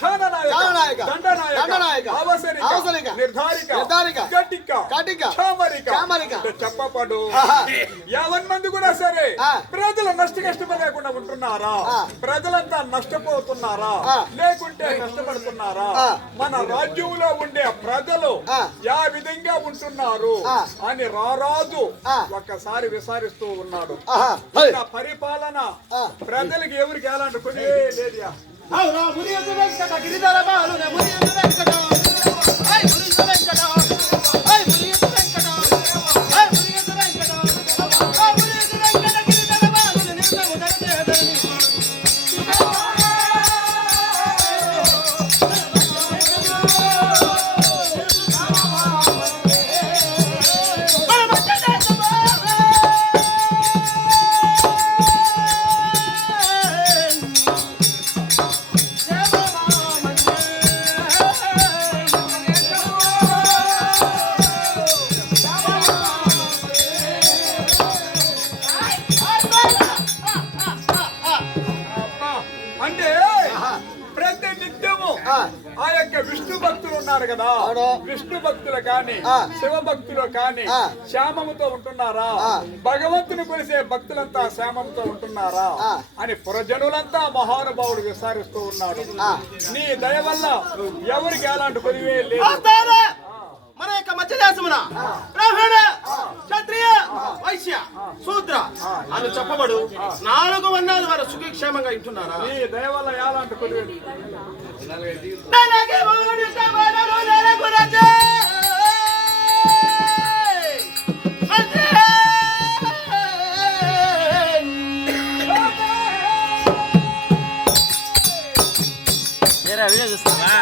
ఛాననాయక దండనాయక అవసరిక నిర్ధారిక కటిక చామరిక చెప్పపడు యావన్ మంది కూడా సరే ప్రజలు కష్టపడలేకుండా ఉంటున్నారా? ప్రజలంతా నష్టపోతున్నారా లేకుంటే కష్టపడుతున్నారా? మన రాజ్యంలో ఉండే ప్రజలు యా విధంగా ఉంటున్నారు అని రారాజు ఒక్కసారి విచారిస్తూ ఉన్నాడు. పరిపాలన ప్రజలకు ఎవరికి ఎలాంటి కొని లేదుయా. ఆ యొక్క విష్ణు భక్తులు ఉన్నారు కదా, విష్ణు భక్తులు కాని శివ భక్తులు కాని శ్యామముతో ఉంటున్నారా? భగవంతుని కొలిసే భక్తులంతా శ్యామంతో ఉంటున్నారా అని పురజనులంతా మహానుభావుడు విచారిస్తూ ఉన్నాడు. నీ దయ వల్ల ఎవరికి ఎలాంటి కొలివే లేదు. మన యొక్క మధ్యదేశమున బ్రాహ్మణ క్షత్రియ వైశ్య శూద్ర అని చెప్పబడు 4 వర్ణాల వారు సుఖక్షేమంగా ఉంటున్నారా? నీ దయ వల్ల ఎలాంటి కొలివే చూస్తావా?